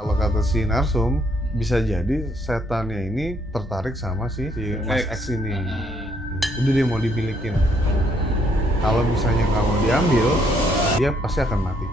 Kalau kata si Narsum, bisa jadi setannya ini tertarik sama si Mas X ini. Udah dia mau dimilikin. Kalau misalnya nggak mau diambil, dia pasti akan mati.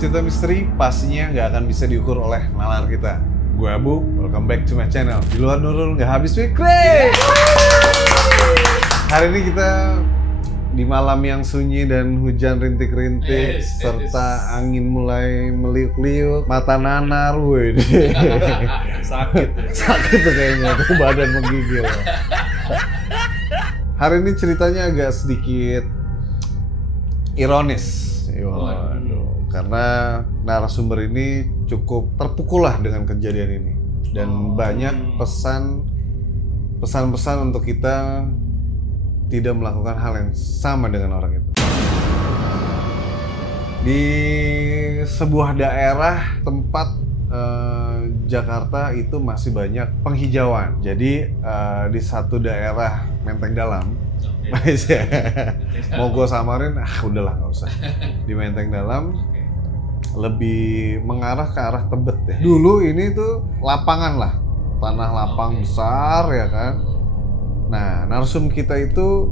Cerita misteri pastinya nggak akan bisa diukur oleh nalar kita. Gue Abu, welcome back to my channel. Di luar Nurul nggak habis pikir. Hari ini kita di malam yang sunyi dan hujan rintik-rintik serta angin mulai meliuk-liuk, mata nanar, woi. Sakit tuh kayaknya, tuh badan menggigil. Hari ini ceritanya agak sedikit ironis. Waduh. Karena narasumber ini cukup terpukul lah dengan kejadian ini dan banyak pesan-pesan untuk kita tidak melakukan hal yang sama dengan orang itu. Di sebuah daerah tempat Jakarta itu masih banyak penghijauan. Jadi di satu daerah Menteng Dalam, mau gue samarin, udahlah nggak usah. Di Menteng Dalam lebih mengarah ke arah Tebet ya. Dulu ini tuh lapangan lah, tanah lapang besar ya kan. Nah, narsum kita itu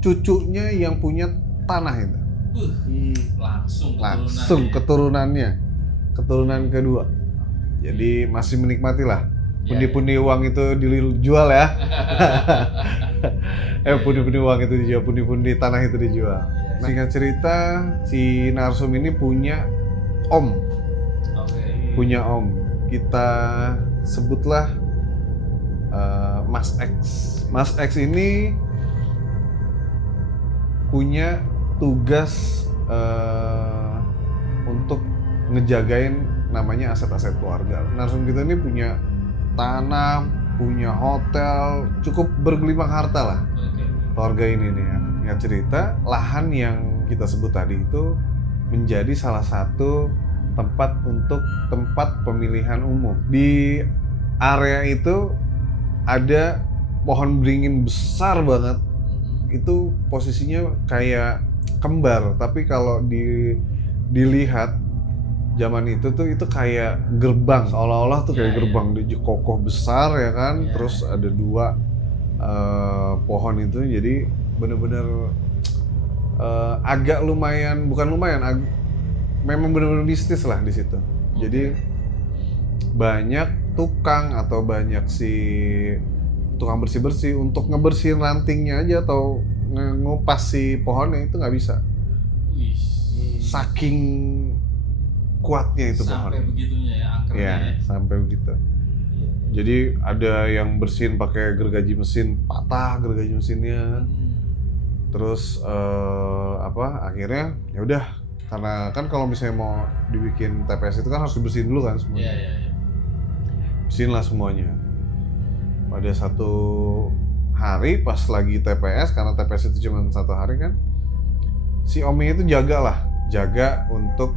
cucunya yang punya tanah itu. Langsung keturunannya, keturunan kedua. Jadi masih menikmati lah. Pundi-pundi uang itu dijual ya. Pundi-pundi uang itu dijual, pundi-pundi tanah itu dijual. Singkat cerita, si narsum ini punya om. Punya om. Kita sebutlah Mas X. Mas X ini punya tugas untuk ngejagain namanya aset-aset keluarga. Narsum kita ini punya tanah, punya hotel, cukup bergelimang harta lah. Keluarga ini nih ya. Ingat cerita, lahan yang kita sebut tadi itu menjadi salah satu tempat untuk tempat pemilihan umum. Di area itu ada pohon beringin besar banget. Itu posisinya kayak kembar, tapi kalau dilihat zaman itu kayak gerbang, seolah-olah tuh kayak gerbang kokoh besar ya kan. Terus ada dua pohon itu, jadi bener-bener agak lumayan, memang bener-bener bisnis lah di situ. Jadi banyak tukang atau banyak si tukang bersih-bersih untuk ngebersihin rantingnya aja atau ngupas si pohonnya itu nggak bisa. Saking kuatnya itu pohon. Sampai begitunya ya akarnya. Ya, sampai begitu. Jadi ada yang bersihin pakai gergaji mesin, patah gergaji mesinnya. Terus akhirnya ya udah, karena kan kalau misalnya mau dibikin TPS itu kan harus dibersihin dulu kan semuanya. Bersihin lah semuanya. Pada satu hari pas lagi TPS, karena TPS itu cuma satu hari kan, si Omi itu jaga untuk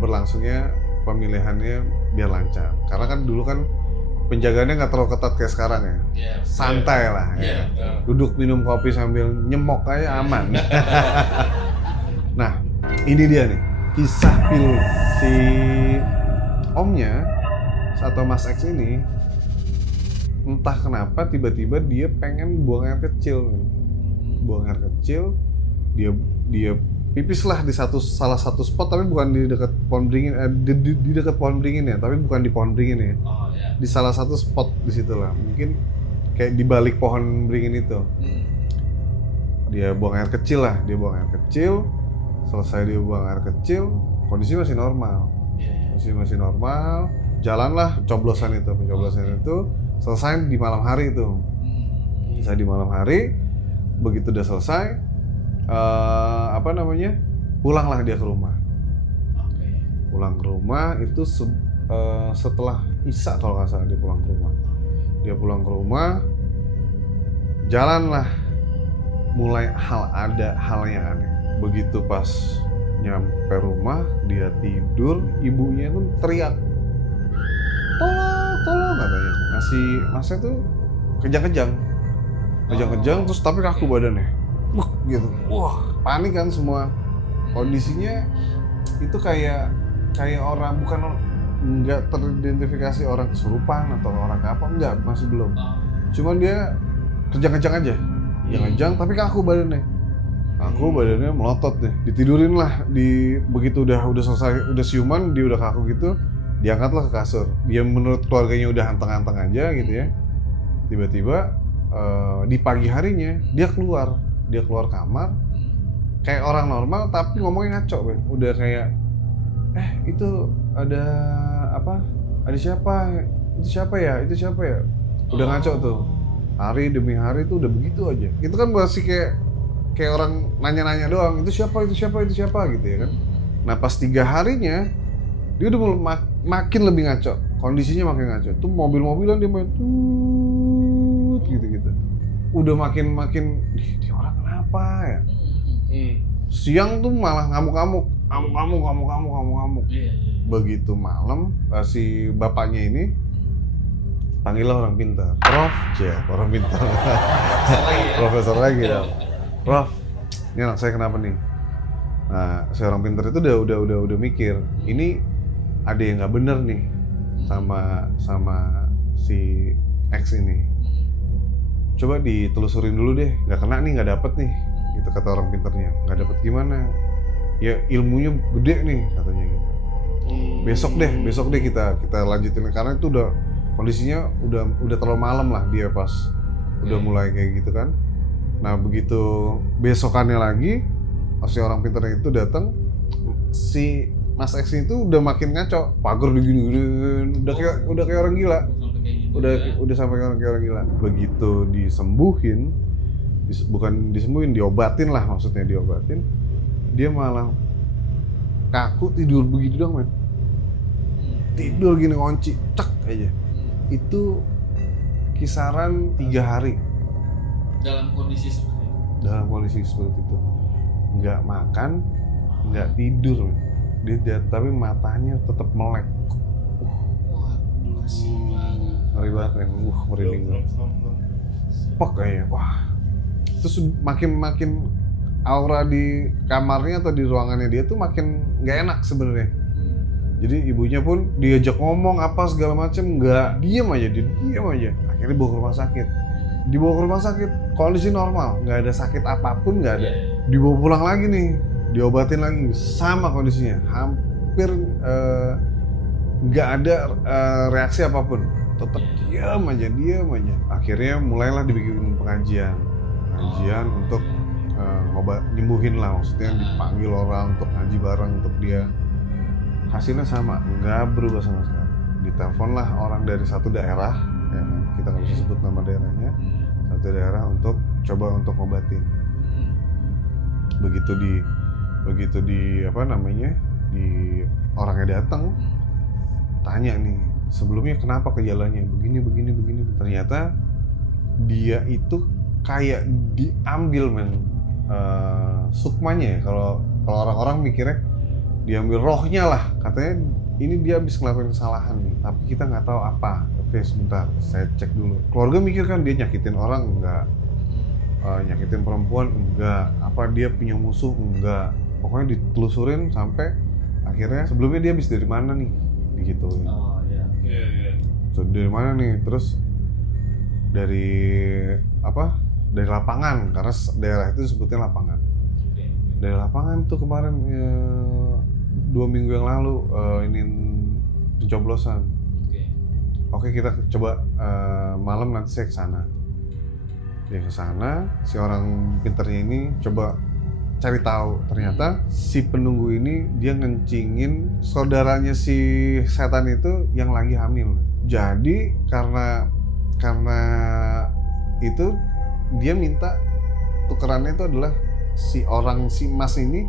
berlangsungnya pemilihannya biar lancar. Karena kan dulu kan penjagaannya nggak terlalu ketat kayak sekarang ya. Santai lah ya. Duduk minum kopi sambil nyemok aja aman. Nah, ini dia nih kisah pilu si omnya atau Mas X ini. Entah kenapa tiba-tiba dia pengen buang air kecil. Buang air kecil, dia pipis lah di salah satu spot, tapi bukan di dekat pohon beringin, di dekat pohon beringin ya, tapi bukan di pohon beringin ya. Di salah satu spot di situ lah, mungkin kayak di balik pohon beringin itu. Dia buang air kecil lah, selesai dia buang air kecil, kondisi masih normal. jalanlah pencoblosan itu selesai di malam hari itu. Selesai di malam hari, begitu udah selesai, pulanglah dia ke rumah. Pulang ke rumah itu setelah Isya kalau nggak salah dia pulang ke rumah. Dia pulang ke rumah, jalanlah mulai ada hal yang aneh. Begitu pas nyampe rumah, dia tidur, ibunya pun teriak, tolong katanya. Masnya tuh kejang-kejang, terus tapi kaku badannya, gitu. Wah, panik kan semua. Kondisinya itu kayak orang nggak teridentifikasi orang kesurupan atau orang apa, enggak, masih belum. Cuman dia kejang-kejang aja, kejang-kejang tapi kaku badannya. Badannya melotot nih, ditidurin lah, begitu udah selesai, udah siuman, dia udah kaku gitu, diangkatlah ke kasur. Dia menurut keluarganya udah anteng-anteng aja gitu ya. Tiba-tiba di pagi harinya dia keluar kamar kayak orang normal tapi ngomongnya ngaco, Ben. Udah kayak itu ada apa? Ada siapa? Itu siapa ya? Udah ngaco tuh. Hari demi hari tuh udah begitu aja. Itu kan masih kayak orang nanya-nanya doang. Itu siapa gitu ya kan. Nah, pas 3 harinya dia udah makin lebih ngaco. Kondisinya makin ngaco. Tuh mobil-mobilan dia main gitu. Udah makin dia orang kenapa ya? Siang tuh malah ngamuk-ngamuk. Begitu malam si bapaknya ini panggillah orang pintar. Orang pintar. Profesor lagi dah. Prof, ini anak saya kenapa nih? Nah, si orang pintar itu udah mikir, ini ada yang nggak bener nih sama si X ini. Coba ditelusurin dulu deh, nggak dapet nih, gitu kata orang pintarnya. Nggak dapet gimana? Ya ilmunya gede nih katanya gitu. Besok deh kita lanjutin karena itu udah kondisinya udah terlalu malam lah dia pas udah mulai kayak gitu kan. Nah begitu besokannya lagi si orang pintarnya itu datang, si Mas X itu udah makin ngaco, pagar digini-gini, udah kayak orang gila. Udah sampai kayak orang gila. Begitu diobatin lah, maksudnya diobatin, dia malah kaku tidur begitu dong, men. Tidur gini ngonci, cek aja. Itu kisaran 3 hari. Dalam kondisi seperti itu. Nggak makan, nggak tidur, men. Dia tapi matanya tetap melek. Kasih banget. Ngeri banget, men. Merinding banget. Pok kayaknya, wah. Terus makin aura di kamarnya atau di ruangannya dia tuh makin nggak enak sebenarnya. Jadi ibunya pun diajak ngomong apa segala macem, nggak, diem aja. Akhirnya dibawa ke rumah sakit, kondisi normal, nggak ada sakit apapun, nggak ada. Dibawa pulang lagi nih, diobatin lagi, sama kondisinya, hampir nggak ada reaksi apapun, tetap diam aja. Akhirnya mulailah dibikin pengajian untuk nyembuhin lah, maksudnya dipanggil orang untuk ngaji bareng untuk dia. Hasilnya sama, nggak berubah sama sekali. Ditelepon lah orang dari satu daerah, ya, kita nggak bisa sebut nama daerahnya, satu daerah untuk coba untuk ngobatin. Begitu di orangnya datang, tanya nih sebelumnya kenapa gejalanya begini. Ternyata dia itu kayak diambil, men, sukmanya ya. Kalau orang-orang mikirnya diambil rohnya lah, katanya ini dia habis ngelakuin kesalahan nih, tapi kita nggak tahu apa. Oke, sebentar, saya cek dulu. Keluarga mikir kan dia nyakitin orang, enggak, nyakitin perempuan, enggak, apa dia punya musuh, enggak. Pokoknya ditelusurin sampai akhirnya sebelumnya dia habis dari mana nih, gitu. Oh iya. So, dari mana nih? Terus dari lapangan, karena daerah itu disebutnya lapangan. Dari lapangan tuh kemarin 2 minggu yang lalu ini pencoblosan. Oke, kita coba malam nanti saya ke sana. Dia ke sana, si orang pintarnya ini coba cari tahu, ternyata si penunggu ini dia ngencingin saudaranya si setan itu yang lagi hamil. Jadi karena itu dia minta tukerannya itu adalah si Mas ini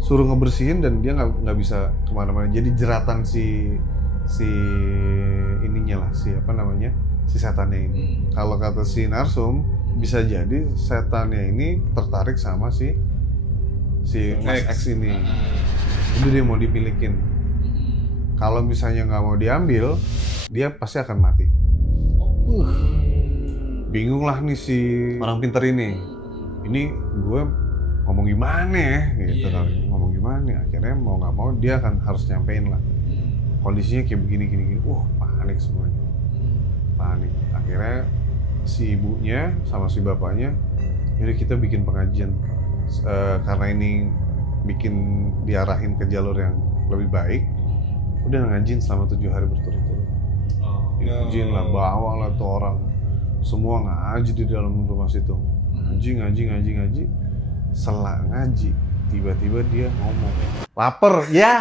suruh ngebersihin dan dia nggak bisa kemana-mana. Jadi jeratan si ininya lah, si setannya ini. Kalau kata si Narsum, bisa jadi setannya ini tertarik sama si Mas X ini. Jadi dia mau dipilikin. Kalau misalnya nggak mau diambil, dia pasti akan mati. Bingung lah nih si orang pinter ini. Ini gue ngomong gimana ya? Gitu kan. Ngomong gimana? Akhirnya mau nggak mau dia akan harus nyampein lah. Kondisinya kayak begini. Panik semuanya. Panik. Akhirnya si ibunya sama si bapaknya, jadi kita bikin pengajian. Karena ini bikin diarahin ke jalur yang lebih baik, udah ngajin selama 7 hari berturut-turut. Ngajin lah, bawa lah tuh orang semua ngaji di dalam rumah situ. Ngaji. Setelah ngaji, tiba-tiba dia ngomong, lapar ya.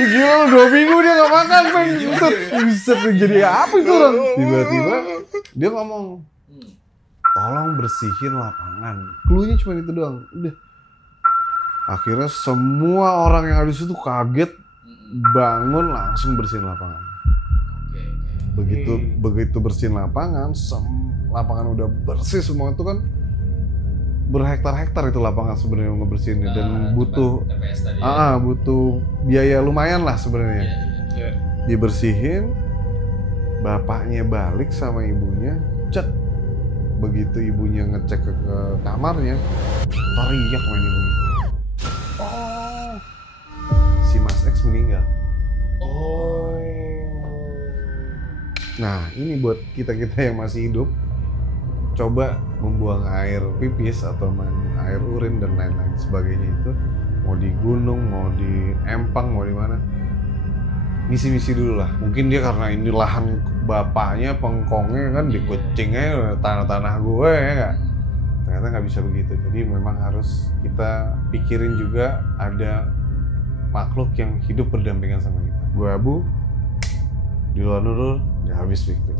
Gila, 2 minggu dia nggak makan, bisa jadi apa itu orang? Tiba-tiba dia ngomong, tolong bersihin lapangan. Cluenya cuma itu doang. Udah. Akhirnya semua orang yang ada di situ kaget, bangun langsung bersihin lapangan. Begitu bersihin lapangan, lapangan udah bersih semua. Itu kan berhektar-hektar itu lapangan sebenarnya ngebersihinnya, dan butuh biaya lumayan lah sebenarnya. Dibersihin, bapaknya balik sama ibunya, cek. Begitu ibunya ngecek ke kamarnya, teriak main ibunya. Si Mas X meninggal. Nah, ini buat kita-kita yang masih hidup, coba membuang air pipis atau air urin dan lain-lain sebagainya itu, mau di gunung, mau di empang, mau di mana, misi-misi dulu lah. Mungkin dia karena ini lahan bapaknya, pengkongnya kan dikucingnya tanah-tanah gue ya nggak? Ternyata nggak bisa begitu. Jadi memang harus kita pikirin juga ada makhluk yang hidup berdampingan sama kita. Gue Abu, di luar Nurul, ya habis pikir.